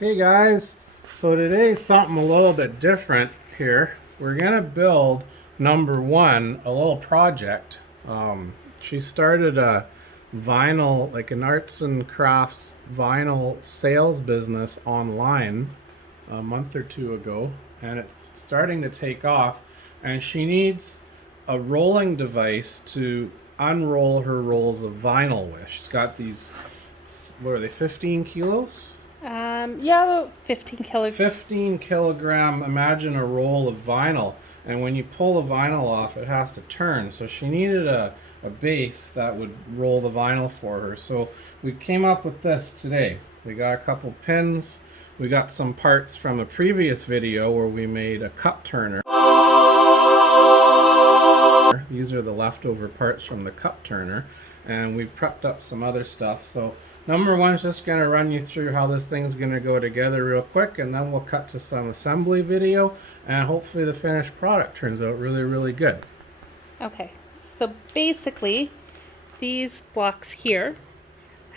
Hey guys, so today's something a little bit different here. We're gonna build number one, a little project. She started a vinyl, like an arts and crafts vinyl sales business online a month or two ago, and it's starting to take off. And she needs a rolling device to unroll her rolls of vinyl with. She's got these, what are they, 15 kilos? Yeah, about 15 kilograms. 15 kilogram, imagine a roll of vinyl. And when you pull the vinyl off, it has to turn. So she needed a base that would roll the vinyl for her. So we came up with this today. We got a couple pins. We got some parts from a previous video where we made a cup turner. These are the leftover parts from the cup turner. And we prepped up some other stuff. So number one is just going to run you through how this thing's going to go together real quick, and then we'll cut to some assembly video, and hopefully the finished product turns out really, really good. Okay, so basically these blocks here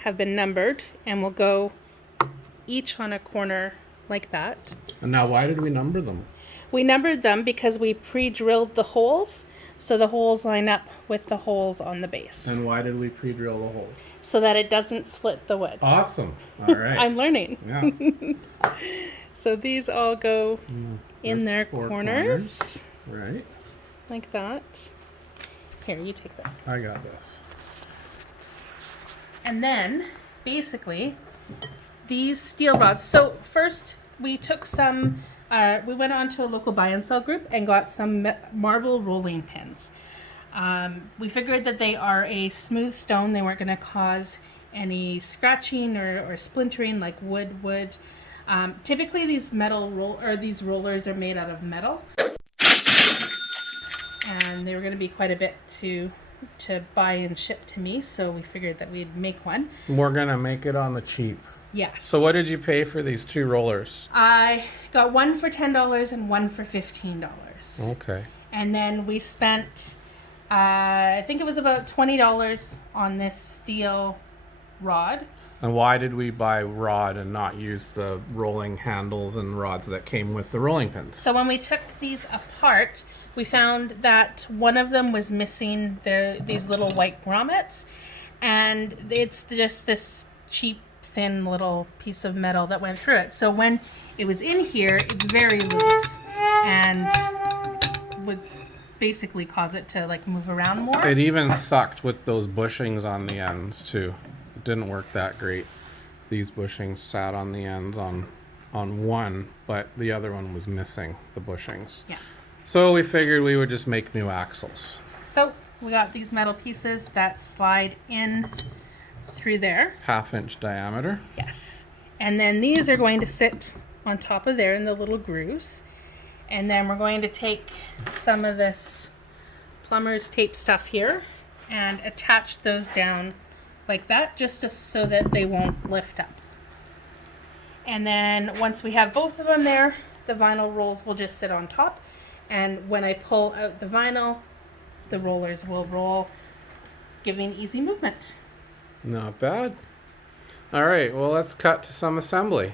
have been numbered and will go each on a corner like that. And now why did we number them? We numbered them because we pre-drilled the holes, so the holes line up with the holes on the base. And why did we pre-drill the holes? So that it doesn't split the wood. Awesome. All right. I'm learning. Yeah. So these all go in their four corners. Right. Like that. Here, you take this. I got this. And then, basically, these steel rods. So first, we took some, we went onto a local buy and sell group and got some marble rolling pins. We figured that they are a smooth stone. They weren't going to cause any scratching or splintering like wood would. Typically, these these rollers are made out of metal, and they were going to be quite a bit to buy and ship to me. So we figured that we'd make one. We're gonna make it on the cheap. Yes. So what did you pay for these two rollers? I got one for $10 and one for $15. Okay. And then we spent, I think it was about $20 on this steel rod. And why did we buy rod and not use the rolling handles and rods that came with the rolling pins? So when we took these apart, we found that one of them was missing these little white grommets, and it's just this cheap, thin little piece of metal that went through it. So when it was in here, it's very loose and would basically cause it to like move around more. It even sucked with those bushings on the ends too. It didn't work that great. These bushings sat on the ends on one, but the other one was missing the bushings. Yeah. So we figured we would just make new axles. So we got these metal pieces that slide in through there. 1/2 inch diameter. Yes. And then these are going to sit on top of there in the little grooves. And then we're going to take some of this plumber's tape stuff here and attach those down like that, just so that they won't lift up. And then once we have both of them there, the vinyl rolls will just sit on top. And when I pull out the vinyl, the rollers will roll, giving easy movement. Not bad. All right, well, let's cut to some assembly.